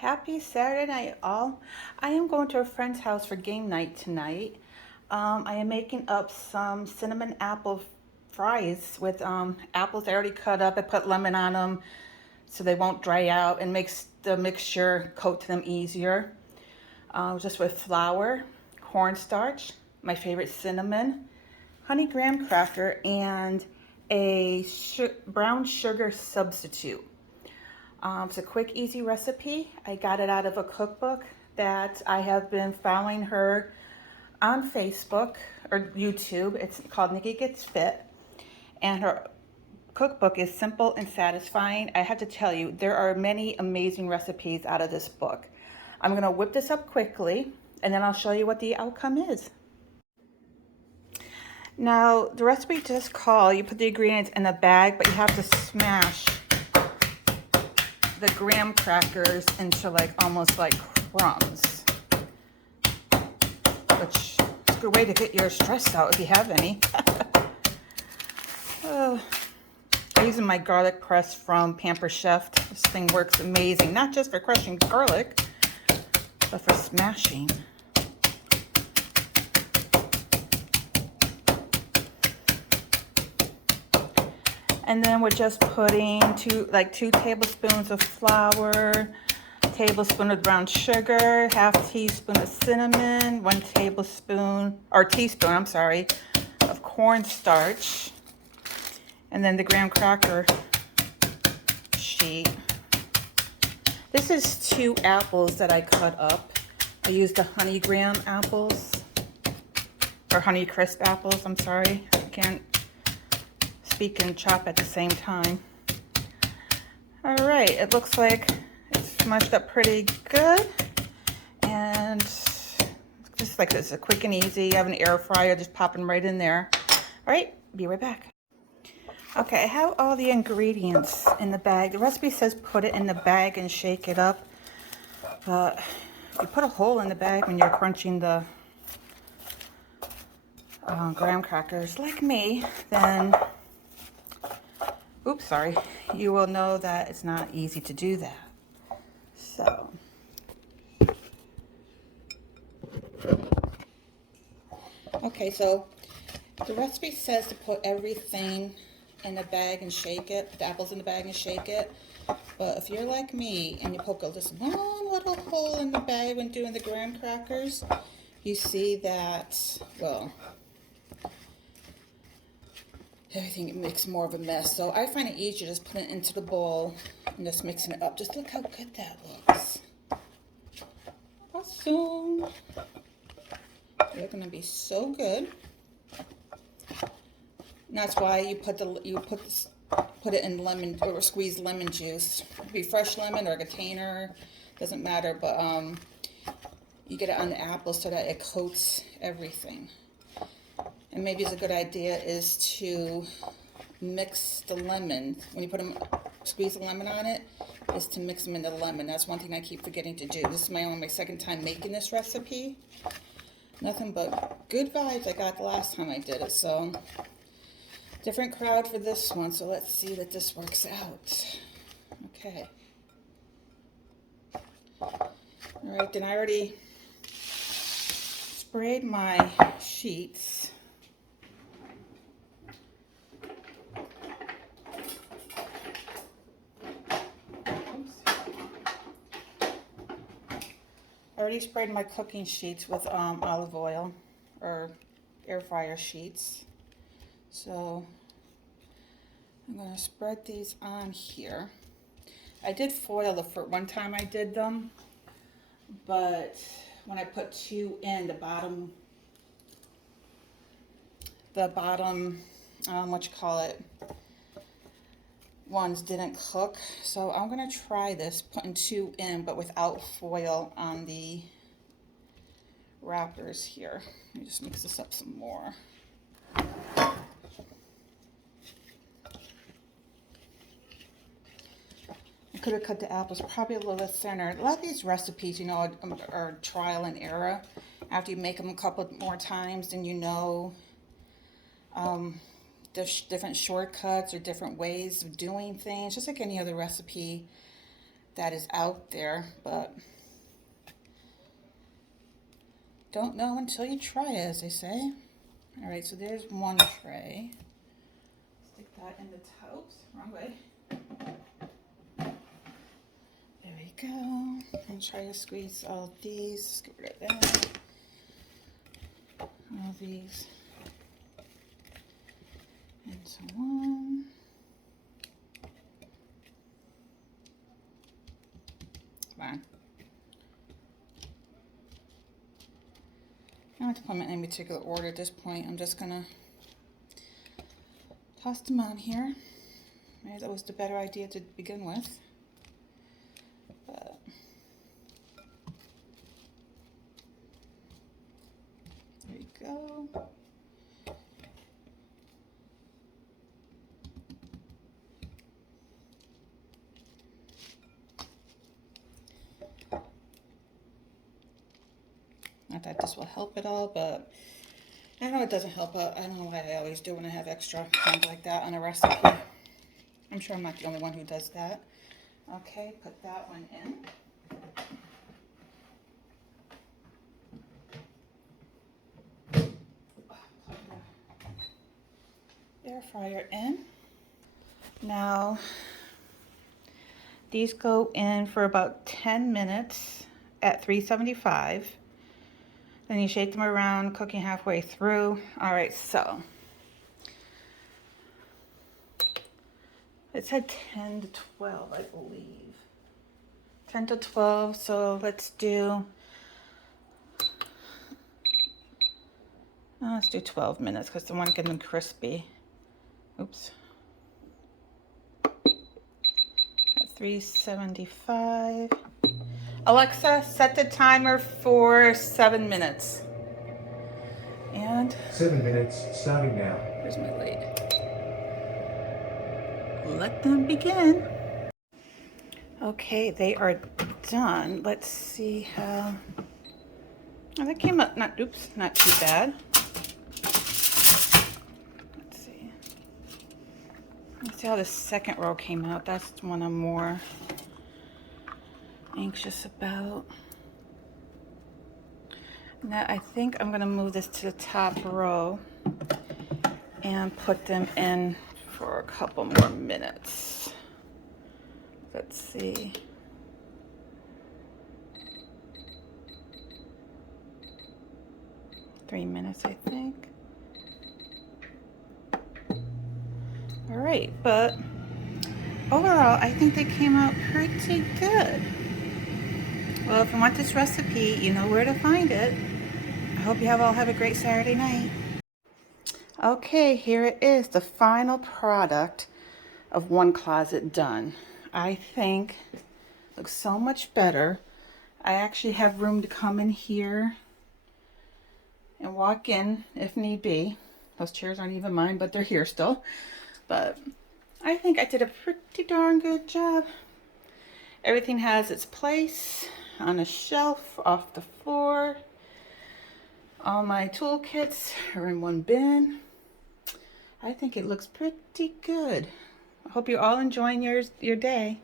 Happy Saturday night, all. I am going to a friend's house for game night tonight. I am making up some cinnamon apple fries with apples I already cut up. I put lemon on them so they won't dry out and makes the mixture coat to them easier. Just with flour, cornstarch, my favorite cinnamon, honey graham cracker, and a brown sugar substitute. It's a quick, easy recipe. I got it out of a cookbook that I have been following her on Facebook or YouTube. It's called Nikki Gets Fit, and her cookbook is simple and satisfying. I have to tell you, there are many amazing recipes out of this book. I'm going to whip this up quickly, and then I'll show you what the outcome is. Now, the recipe just called, you put the ingredients in a bag, but you have to smash the graham crackers into almost like crumbs, which is a good way to get your stress out if you have any. I'm using my garlic press from Pampered Chef. This thing works amazing, not just for crushing garlic, but for smashing. And then we're just putting two tablespoons of flour, tablespoon of brown sugar, half teaspoon of cinnamon, 1 tablespoon, or teaspoon, I'm sorry, of cornstarch, and then the graham cracker sheet. This is 2 apples that I cut up. I used the honey graham apples, or honey crisp apples, I'm sorry. I can't speak and chop at the same time. All right, it looks like it's smushed up pretty good. And just like this, quick and easy. You have an air fryer, just pop them right in there. All right, be right back. Okay, I have all the ingredients in the bag. The recipe says put it in the bag and shake it up. But if you put a hole in the bag when you're crunching the graham crackers, like me, then oops, sorry, you will know that it's not easy to do that. So, okay, so the recipe says to put everything in a bag and shake it, put the apples in the bag and shake it. But if you're like me and you poke just one little hole in the bag when doing the graham crackers, you see that, well, everything makes more of a mess. So I find it easier just put it into the bowl and just mixing it up. Just look how good that looks. Awesome. They're gonna be so good. And that's why you put it in lemon or squeezed lemon juice. It could be fresh lemon or a container, doesn't matter. But you get it on the apple so that it coats everything. And maybe it's a good idea is to mix the lemon. When you squeeze the lemon on it, is to mix them in the lemon. That's one thing I keep forgetting to do. This is my second time making this recipe. Nothing but good vibes I got the last time I did it. So, different crowd for this one. So let's see that this works out. Okay. All right, then I already sprayed my sheets. I already sprayed my cooking sheets with olive oil or air fryer sheets. So I'm going to spread these on here. I did foil the first one time I did them, but when I put 2 in, the bottom ones didn't cook. So I'm going to try this, putting 2 in, but without foil on the wrappers here. Let me just mix this up some more. I could have cut the apples probably a little thinner. A lot of these recipes, are trial and error. After you make them a couple more times, then there's different shortcuts or different ways of doing things, just like any other recipe. that is out there, but don't know until you try it, as they say. All right, so there's one tray. Stick that in the totes. Wrong way. There we go. And try to squeeze all these. Get rid of that. All these into one. Come on. I don't have to put them in any particular order at this point. I'm just gonna toss them on here. Maybe that was the better idea to begin with. But there we go. Not that this will help at all, but I know it doesn't help, but I don't know why I always do when I have extra things like that on a recipe. I'm sure I'm not the only one who does that. Okay, put that one in. Air fryer in. Now, these go in for about 10 minutes at 375. Then you shake them around, cooking halfway through. All right, so it said 10 to 12, I believe. 10 to 12, so let's do 12 minutes because I want to get them crispy. Oops. At 375. Alexa, set the timer for 7 minutes. And 7 minutes starting now. here's my lid. Let them begin. Okay, they are done. Let's see how. Oh, that came up not too bad. Let's see. Let's see how the second row came out. That's the one I'm more anxious about. Now I think I'm gonna move this to the top row and put them in for a couple more minutes. Let's see. Three minutes, I think. All right, but overall, I think they came out pretty good. Well, if you want this recipe, you know where to find it. I hope you all have a great Saturday night. Okay, here it is, the final product of One Closet done. I think it looks so much better. I actually have room to come in here and walk in if need be. Those chairs aren't even mine, but they're here still. But I think I did a pretty darn good job. Everything has its place on a shelf off the floor. All my toolkits are in one bin. I think it looks pretty good. I hope you're all enjoying your day.